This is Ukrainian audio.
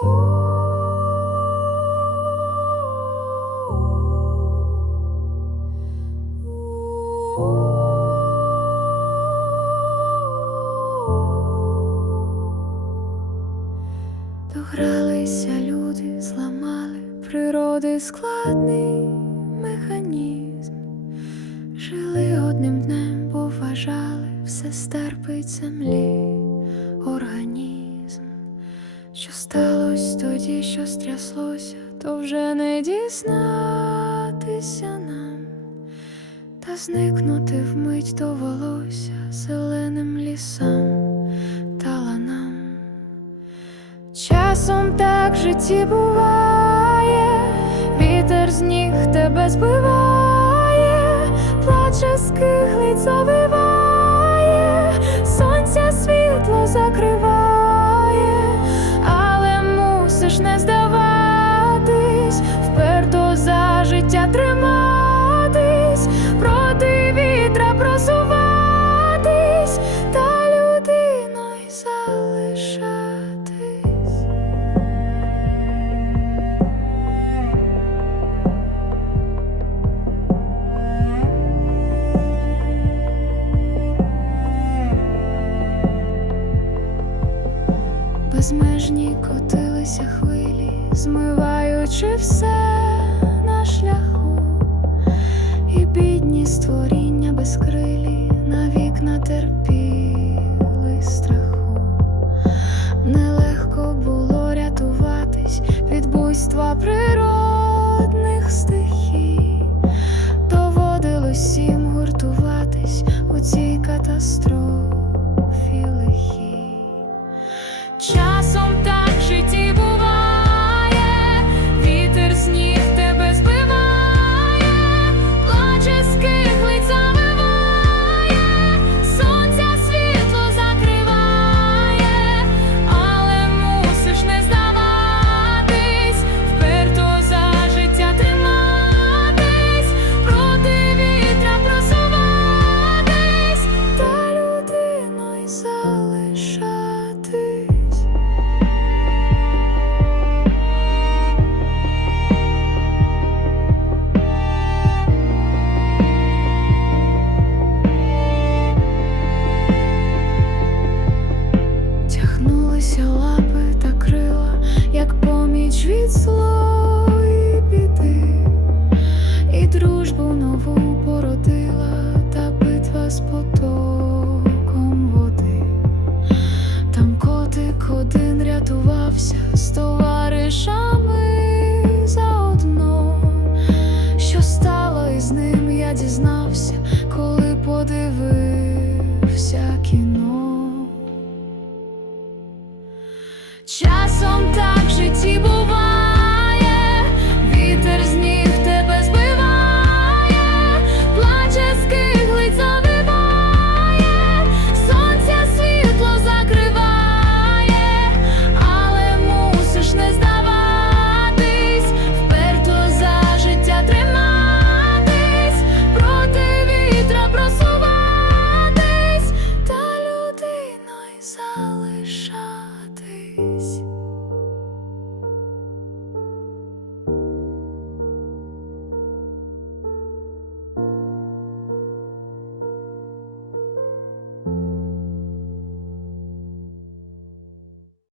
Догралися люди, зламали природи складний механізм. Жили одним днем, поважали, все стерпить землі організм. Що сталося тоді, що стряслося, то вже не дізнатися нам, та зникнути вмить довелося зеленим лісам та ланам. Часом так в житті буває, вітер з ніг тебе збиває, Безмежні котилися хвилі, змиваючи все на шляху, і бідні створіння безкрилі на вікна терпіли страху. Нелегко було рятуватись від буйства природних рятувався з товаришами заодно. Що стало із ним, я дізнався, коли подивився кіно. Часом так в житті буває. Christmas.